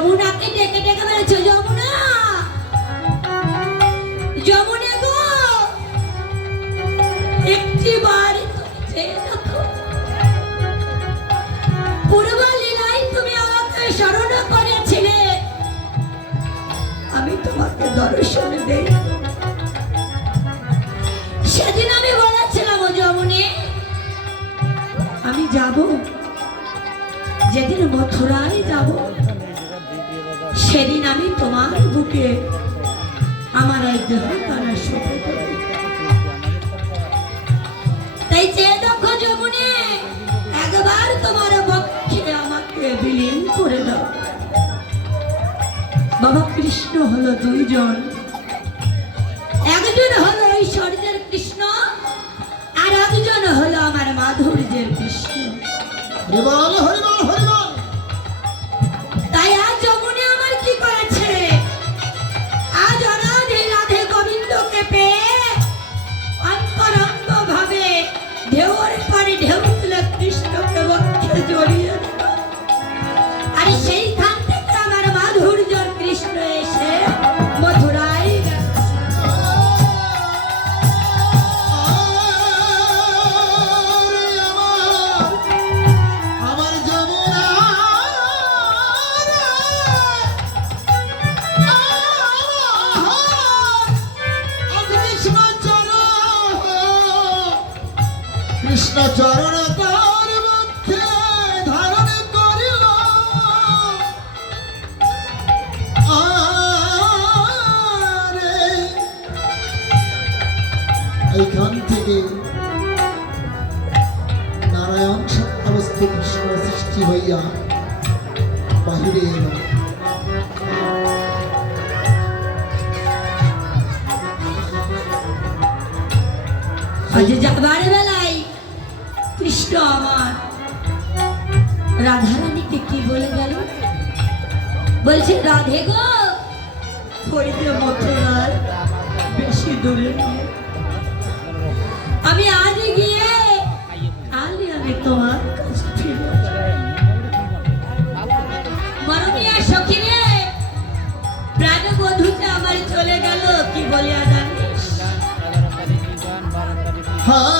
যমুনাকে ডেকে ডেকে বেড়েছে যমুনা। যমুনা গো, একটি বার পূর্ব লীলায় তুমি আমাকে স্মরণ করেছিলে। আমি তোমাকে দর্শন দেই। সেদিন আমি বলেছিলাম, যমুনে, আমি যাব। যেদিন মথুরায় যাব সেদিন আমি তোমার বুকে আমার এই দেহ কানা শোকে তাই চেয়ে দেখো যমুনে একবার তোমার পক্ষে আমাকে বিলীন করে দাও। বাবা কৃষ্ণ হলো দুইজন। একজন হলো ঐশ্বর্যের কৃষ্ণ, আর একজন হলো আমার মাধুর্যের কৃষ্ণ। হরিবল হরিবল হরিবল। কৃষ্ণ চরণ তার মুখে ধারণ করিল। এইখান থেকে নারায়ণ সত্যাবস্থে কৃষ্ণ সৃষ্টি হইয়া বাহিরে এলো। আজ যাবার কৃষ্ণ আমার। রাধারানীকে কি বলে গেল, বলছে, রাধে গো মথুরার বেশি দূরে আমি আজ গিয়ে কালই আমি তোমার আমার চলে গেল, কি বলিয়া জানিস? হ্যাঁ।